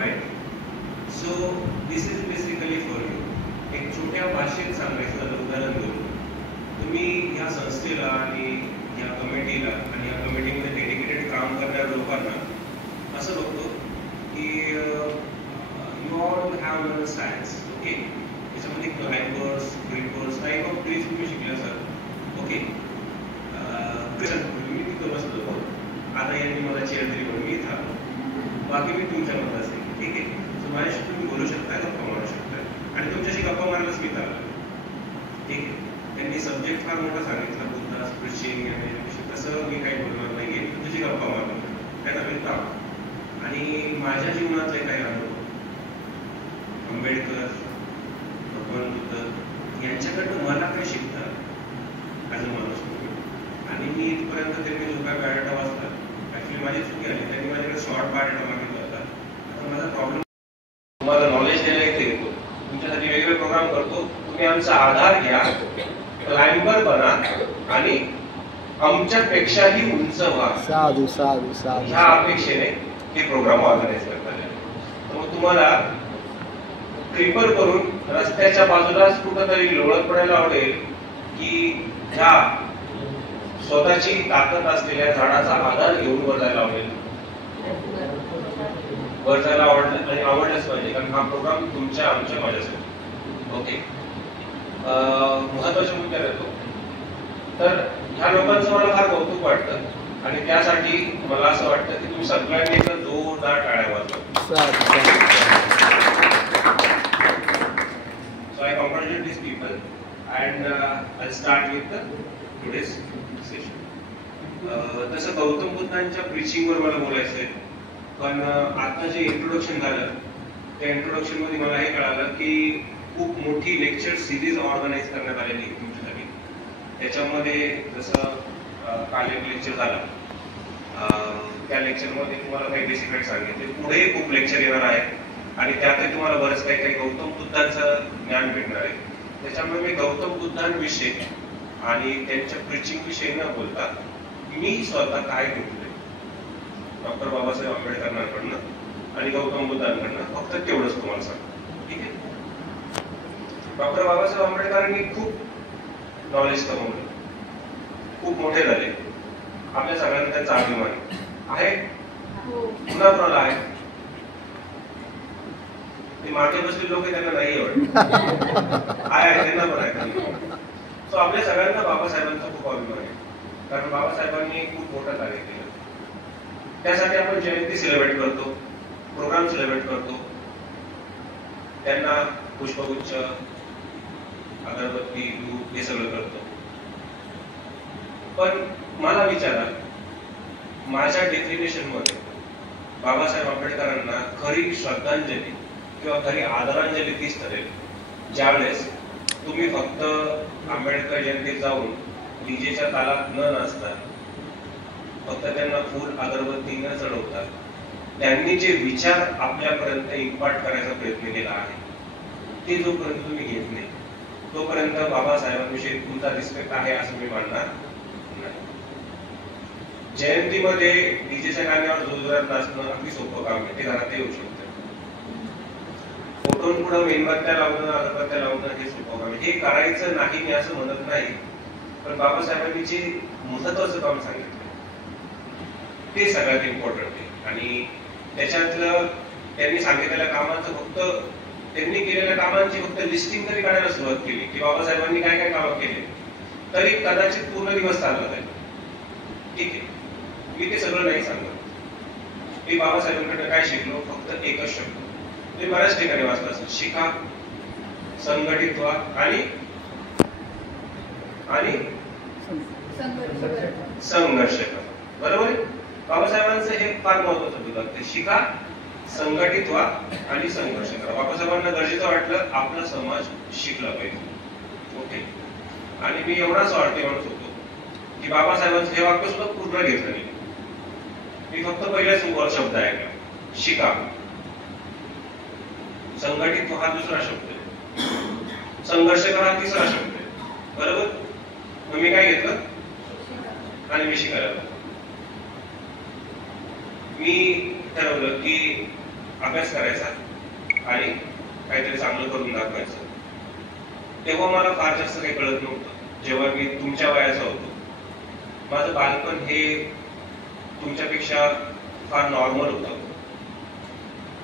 Right. So this is basically for you. एक छोट्या भाषेत सांगायचं झालं उदाहरण देऊन, तुम्ही ह्या संस्थेला आणि या कमिटीला आणि या कमिटीमध्ये डेडिकेटेड काम करणाऱ्या लोकांना असं बघतो की you all have learn science. Okay, त्याच्यामध्ये climbers, creepers, type of trees तुम्ही शिकले सर. ओके, मी तिथं बसलो होतो, आता यांनी मला चेअर दिली म्हणून मी इथं आलो. बाकी मी तुमच्या मत असेल, ठीक आहे. सो माझ्याशी तुम्ही बोलू शकता, गप्पा मारू शकता आणि तुमच्याशी गप्पा मारायलाच मी आलो, ठीक आहे. त्यांनी सब्जेक्ट फार मोठा सांगितला, बुद्धा स्प्रिशिंग आणि तसं मी काही बोलणार नाही आहे. तुझी गप्पा मारणार त्यात आम्ही काम. आणि माझ्या जीवनातले काही अनुभव, आंबेडकर, भगवान बुद्ध यांच्याकडनं मला काय शिकतात ॲज अ माणूस म्हणून. आणि मी इथपर्यंत त्यांनी जो काय बायोडाटा वाचला, ॲक्च्युली माझी चुकी आली, त्यांनी माझ्याकडे शॉर्ट बायोडाटा मागितला होता. आता माझा प्रॉब्लेम, तुम्हाला नॉलेज द्यायला इथे येतो, तुमच्यासाठी वेगवेगळे प्रोग्राम करतो, तुम्ही आमचा आधार घ्या, क्लाइंबर बना आणि आमच्यापेक्षाही उंच व्हा. साधू साधू साधू ह्या अपेक्षेने हे प्रोग्राम ऑर्गनाईज करतात. तर मग तुम्हाला ट्रिपर करून रस्त्याच्या बाजूलाच कुठंतरी लोळत पडायला आवडेल की ह्या स्वतःची ताकद असलेल्या झाडाचा आधार घेऊन वर जायला आवडेल. वर जायला आवडलं आणि आवडलंच पाहिजे, कारण हा प्रोग्राम तुमच्या आमच्या माझ्यासाठी. ओके, महत्वाच्या मुद्द्यावर येतो. तर ह्या लोकांचं मला फार कौतुक वाटतं आणि त्यासाठी मला असं वाटतं की तुम्ही सगळ्यांनी एक जोरदार टाळ्या वाजवा. So I congratulate these people and I'll start with the today's session. तसं गौतम बुद्धांच्या प्रीचिंगवर मला बोलायचं आहे, पण आता जे इंट्रोडक्शन झालं त्या इंट्रोडक्शन मध्ये मला हे कळालं की खूप मोठी लेक्चर सिरीज ऑर्गनाईज करण्यात आलेली आहे तुमच्यासाठी. त्याच्यामध्ये जसं काल एक लेक्चर झाला, त्या लेक्चरमध्ये तुम्हाला काही बेसिक फॅक्ट सांगितले. पुढे खूप लेक्चर येणार आहे आणि त्यातही तुम्हाला बरंच काही काही गौतम बुद्धांचं ज्ञान भेटणार आहे. त्याच्यामुळे मी गौतम बुद्धांविषयी आणि त्यांच्या प्रीचिंग विषयी न बोलता मी स्वतः काय घेतलंय डॉक्टर बाबासाहेब आंबेडकरांकडनं आणि गौतम बुद्धांकडनं, फक्त तेवढंच तुम्हाला सांगतो, ठीक आहे. डॉक्टर बाबासाहेब आंबेडकरांनी खूप नॉलेज कमवलं, खूप मोठे झाले, आपल्या सगळ्यांना त्यांचा अभिमान आहे. पुन्हा कोणाला आहे? ते मागे बसलेले लोक त्यांना नाही आवडत, आहे त्यांना पण आहे. सो आपल्या सगळ्यांना बाबासाहेबांचा खूप अभिमान आहे, कारण बाबासाहेबांनी खूप मोठं कार्य केलं. त्यासाठी आपण जयंती सेलिब्रेट करतो, प्रोग्राम सेलिब्रेट करतो, त्यांना पुष्पगुच्छ, अगरबत्ती, दूध हे सगळं करतो. पण मला विचारा, माझ्या डेफिनेशन मध्ये बाबासाहेब आंबेडकरांना खरी श्रद्धांजली किंवा खरी आदरांजली तीच ठरेल ज्यावेळेस तुम्ही फक्त आंबेडकर जयंतीत जाऊन डीजेच्या तालात न नाचता, फक्त त्यांना फूल अगरबत्ती न चढवता, त्यांनी जे विचार आपल्यापर्यंत इम्पार्ट करायचा प्रयत्न केला आहे ते जोपर्यंत तुम्ही घेत नाही तोपर्यंत बाबासाहेबांविषयी तुमचा रिस्पेक्ट आहे असं मी मानणार नाही. जयंतीमध्ये डीजेच्या गाण्यावर जोरदार नाचणं अगदी सोपं काम आहे, ते घरात येऊ शकतं. फोटोन पुढे मेणबत्त्या लावणं, अगरबत्त्या लावणं हे सोपं काम आहे. हे करायचं नाही मी असं म्हणत नाही, पण बाबासाहेबांनी जे महत्वाचं काम सांगितलं ते सगळ्यात इम्पॉर्टंट आहे. आणि त्याच्यातलं त्यांनी सांगितलेल्या कामांचं फक्त, त्यांनी केलेल्या कामांची फक्त लिस्टिंग तरी काढायला सुरुवात केली की बाबासाहेबांनी काय काय काम केले, तरी कदाचित पूर्ण दिवस चालला जाईल, ठीक आहे. मी ते सगळं नाही सांगत. मी बाबासाहेबांकडे काय शिकलो, फक्त एकच शब्द मी बऱ्याच ठिकाणी वाचला असेल, शिका, संघटित व्हा आणि संघर्ष करा. बरोबर आहे? बाबासाहेबांचं हे फार महत्वाचं होतं, ते शिका, संघटित व्हा आणि संघर्ष करा. बाबासाहेबांना गरजेचं वाटलं आपला समाज शिकला पाहिजे. ओके, आणि मी एवढा स्वार्थी माणूस होतो की बाबासाहेबांचं हे वाक्य सुद्धा पूर्ण घेतलं नाही. मी फक्त पहिल्याच शब्द ऐकला, शिका, संघटित हा दुसरा शब्द आहे, संघर्ष करा हा तिसरा शब्द आहे. बरोबर? मग मी काय घेतलं आणि मी शिकायला लागलो. मी ठरवलं की अभ्यास करायचा आणि काहीतरी चांगलं करून दाखवायचं. तेव्हा मला फार जास्त काही कळत नव्हतं. जेव्हा मी तुमच्या वयाचा होतो, माझं बालपण हे तुमच्यापेक्षा फार नॉर्मल होतं.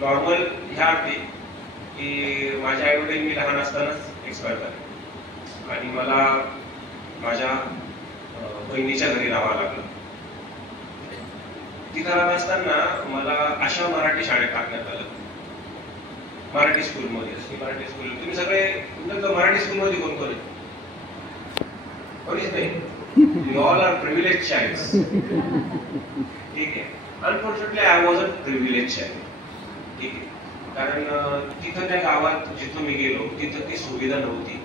नॉर्मल ह्या अर्थी की माझे आई वडील मी लहान असतानाच एक्सपायर झाले आणि मला माझ्या बहिणीच्या घरी राहावं लागलं. तिथं राहत असताना मला आशा मराठी शाळेत टाकण्यात आलं, मराठी स्कूलमध्ये. मराठी स्कूल तुम्ही सगळे तुमचं मराठी स्कूलमध्ये कोण कोण आहे? कोणीच नाही. You all are privilege childs. ठीक आहे. Unfortunately I was a privilege child. ठीक आहे. कारण तिथं त्या गावात जिथं मी गेलो तिथं ती सुविधा नव्हती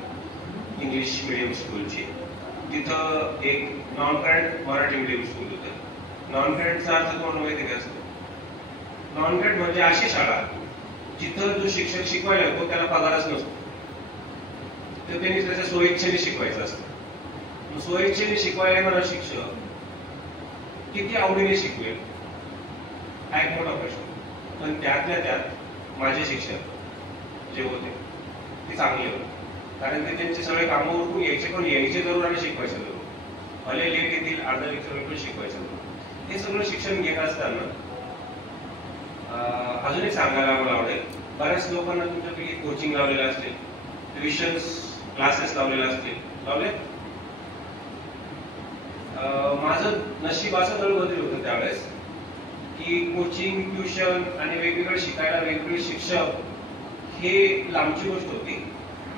इंग्लिश मिडियम स्कूलची. तिथं एक non Grad Marathi medium school होतं. नॉन ग्रॅडचा अर्थ तुम्हाला माहिती काय असतो? नॉन ग्रॅड म्हणजे अशी शाळा जिथं जो शिक्षक शिकवायला येतो त्याला पगारच नसतो, तर त्यांनी त्याच्या स्वइच्छेने शिकवायचं असतं. स्वइच्छेने शिकवायला येणारा शिक्षक किती आवडीने शिकवेल हा एक मोठा प्रश्न. पण त्यातल्या त्यात माझे शिक्षक जे होते ते चांगले होते, कारण ते त्यांचे सगळे कामं उरकून यायचे, पण यायचे जरूर आणि शिकवायचं जरूर. भले लेट येतील, अर्धा लेक्चर पण शिकवायचं जरूर. हे सगळं शिक्षण घेत असताना अजून एक सांगायला मला आवडेल, बऱ्याच लोकांना तुमच्यापैकी कोचिंग लावलेलं असतील, ट्युशन्स क्लासेस लावलेले असतील. लावले? माझं नशीब असं दळबदल होतं त्यावेळेस की कोचिंग, ट्युशन आणि वेगवेगळे शिकायला वेगवेगळे शिक्षक हे लांबची गोष्ट होती.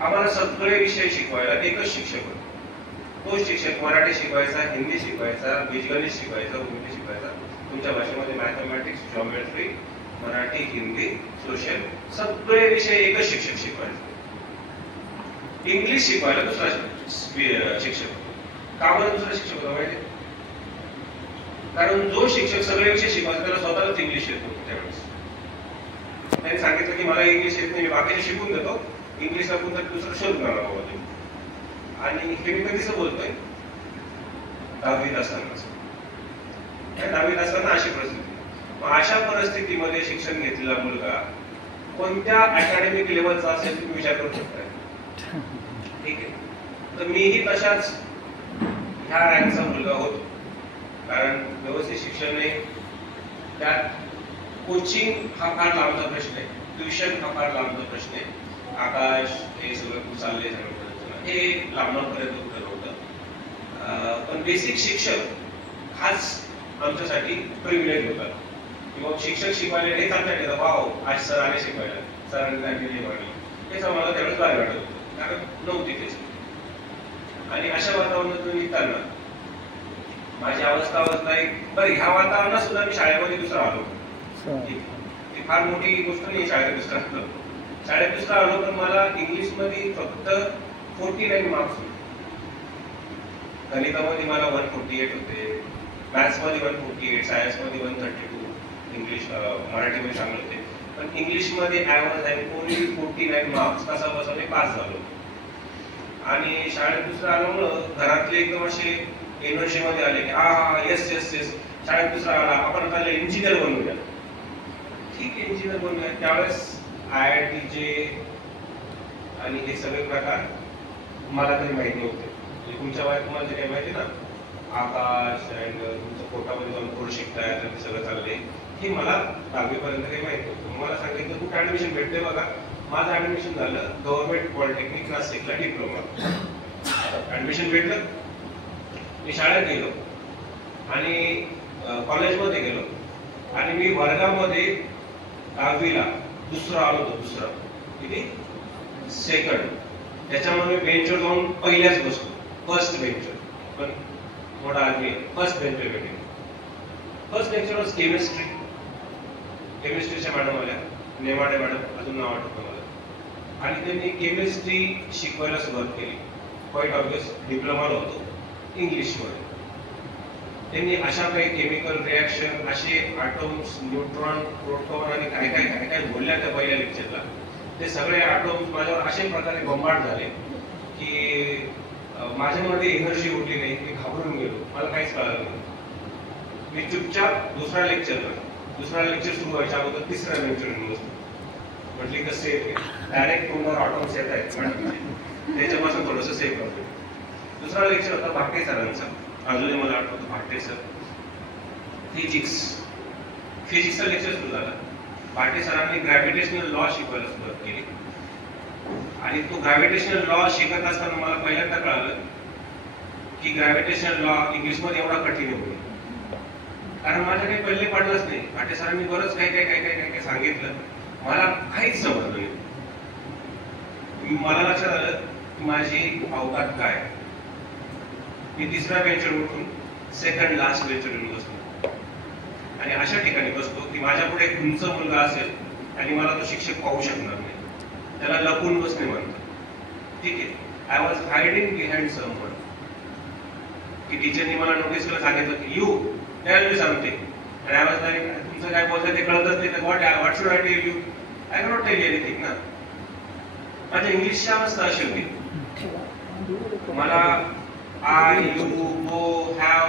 आम्हाला सगळे विषय शिकवायला एकच शिक्षक होते. तो शिक्षक मराठी शिकवायचा, हिंदी शिकवायचा, बीजगणित शिकवायचा, इंग्लिश शिकवायचा. तुमच्या भाषेमध्ये mathematics, geometry, Marathi, Hindi, social सगळे विषय एकच शिक्षक शिकवायचे. इंग्लिश शिकवायला दुसरा शिक्षक. का बरं दुसरा शिक्षक होता माहिती? कारण जो शिक्षक सगळे विषय शिकवायचा त्याला स्वतःलाच इंग्लिश येत होतं त्यावेळेस. त्यांनी सांगितलं की मला इंग्लिश येत नाही, मी बाकीचे शिकून देतो, इंग्लिशला कोणतं दुसरं शोध नका बाबा. आणि हे मी कधीच बोलतोय 10वीत असतानाच. 10वीत असताना अशी परिस्थिती. मग अशा परिस्थितीमध्ये शिक्षण घेतलेला मुलगा कोणत्या अकॅडमिक लेवलचा असेल तुम्ही विचार करू शकता. ठीक आहे. तर मीही तशाच ह्या रँकचा मुलगा होतो, कारण व्यवस्थित शिक्षण नाही. त्यात कोचिंग हा फार लांबचा प्रश्न आहे, ट्युशन हा फार लांबचा प्रश्न आहे. आकाश हे सगळं चालले हे लांबपर्यंत कुठं नव्हतं. पण बेसिक शिक्षक हाच आमच्यासाठी प्रिव्हिलेज होता. किंवा शिक्षक शिकवायला हे चालतं वाव आज सर आले शिकवायला, सरांनी हे वाटलं, हेच आम्हाला त्यावेळेस भारी वाटत होतं, कारण नव्हती तेच. आणि अशा वातावरणातून निघताना माझी अवस्था एक बरं, ह्या वातावरणात सुद्धा मी शाळेमध्ये दुसरा आलो. ती फार मोठी गोष्ट नाही शाळेत दुसरा आलो. शाळेत दुसरा आलो पण मला इंग्लिशमध्ये फक्त 49 मार्क्स होते. गणितामध्ये मला 148 होते, मॅथ्समध्ये 148, सायन्समध्ये 132, इंग्लिश मराठीमध्ये चांगले होते. पण इंग्लिशमध्ये ॲव्हरेज आहे ओनली 49 मार्क्स. कसा बसा मी पास झालो. आणि शाळेत दुसरं आल्यामुळं घरातले एकदम असे एनर्जीमध्ये आले की हा येस येस येस शाळेत दुसरा आला, आपण आता इंजिनियर बनवूया. ठीक आहे, इंजिनियर बनवूया. त्यावेळेस IITचे आणि हे सगळे प्रकार मला तरी माहिती नव्हते. तुमच्या वयात तुम्हाला जे काही माहिती ना, आकाश अँड तुमच्या पोटामध्ये जाऊन थोडं शिकताय तर ते सगळं चाललंय, हे मला 10वी पर्यंत काही माहिती नव्हतं. मला सांगितलं कुठे ऍडमिशन भेटते बघा. माझं ऍडमिशन झालं गव्हर्नमेंट पॉलिटेक्निक नाशिकला डिप्लोमा. ऍडमिशन भेटलं, मी शाळेत गेलो आणि कॉलेजमध्ये गेलो आणि मी वर्गामध्ये 10वीला दुसरा आलो होतो. दुसरा किती? सेकंड. त्याच्यामुळे मी बेंचवर जाऊन पहिल्याच बसलो, फर्स्ट बेंचवर. पण मोठा आदमी फर्स्ट बेंचवर भेटले. फर्स्ट बेंचवर केमिस्ट्री. केमिस्ट्रीच्या मॅडम आल्या, नेमाडे मॅडम, अजून नाव आठवतं मला. आणि त्यांनी केमिस्ट्री शिकवायला सुरुवात केली. क्वाईट ऑब्वियस डिप्लोमाला होतो इंग्लिशमध्ये. त्यांनी अशा काही केमिकल रिॲक्शन, असे ॲटॉम्स, न्यूट्रॉन, प्रोटॉन आणि काय काय काय काय बोलल्या त्या पहिल्या लेक्चरला. ते सगळे ॲटॉम्स माझ्यावर अशा प्रकारे बंबाट झाले की माझ्यामध्ये एनर्जी उरली नाही. मी घाबरून गेलो, मला काहीच कळलं नाही. मी चुपचाप दुसऱ्या लेक्चरला दुसरा लेक्चर सुरू व्हायच्या अगोदर तिसऱ्या लेक्चर बसतो. म्हटली कसे डायरेक्ट तोंडावर ऑटोम्स येत आहेत मॅडम, त्याच्यापासून थोडंसं सेफ करतो. दुसरा लेक्चर होता भाटे सरांचा, अजूनही मला आठवतो भाटे सर. फिजिक्सचा लेक्चर सुरू झाला. भाटे सरांनी ग्रॅव्हिटेशनल लॉ शिकवायला सुरुवात केली आणि तो ग्रॅव्हिटेशनल लॉ शिकत असताना मला पहिल्यांदा कळालं की ग्रॅव्हिटेशनल लॉ इंग्लिशमध्ये एवढा कठीण होईल, कारण माझ्या काही पहिले पडलंच नाही. भाटे सरांनी बरंच काय सांगितलं, मला काहीच समजलं नाही. मला लक्षात आलं की माझी अवकात काय. मी तिसऱ्या बेंचवर उठून सेकंड लास्ट बेंचवर येऊन बसतो आणि अशा ठिकाणी बसतो की माझ्या पुढे एक उंच मुलगा असेल आणि मला तो शिक्षक पाहू शकणार नाही. त्याला लपून बसणे म्हणतात. ठीक आहे, I was hiding behind someone. की टीचरनी मला नोटीसला सांगितलं की यू टेल मी समथिंग, आणि आय वॉज लाईक तुमचं काय बोलतं ते कळतच नाही, तर what should I tell you, I cannot tell anything ना. माझ्या इंग्लिशची अवस्था अशी होती. मला आय यू गो हॅव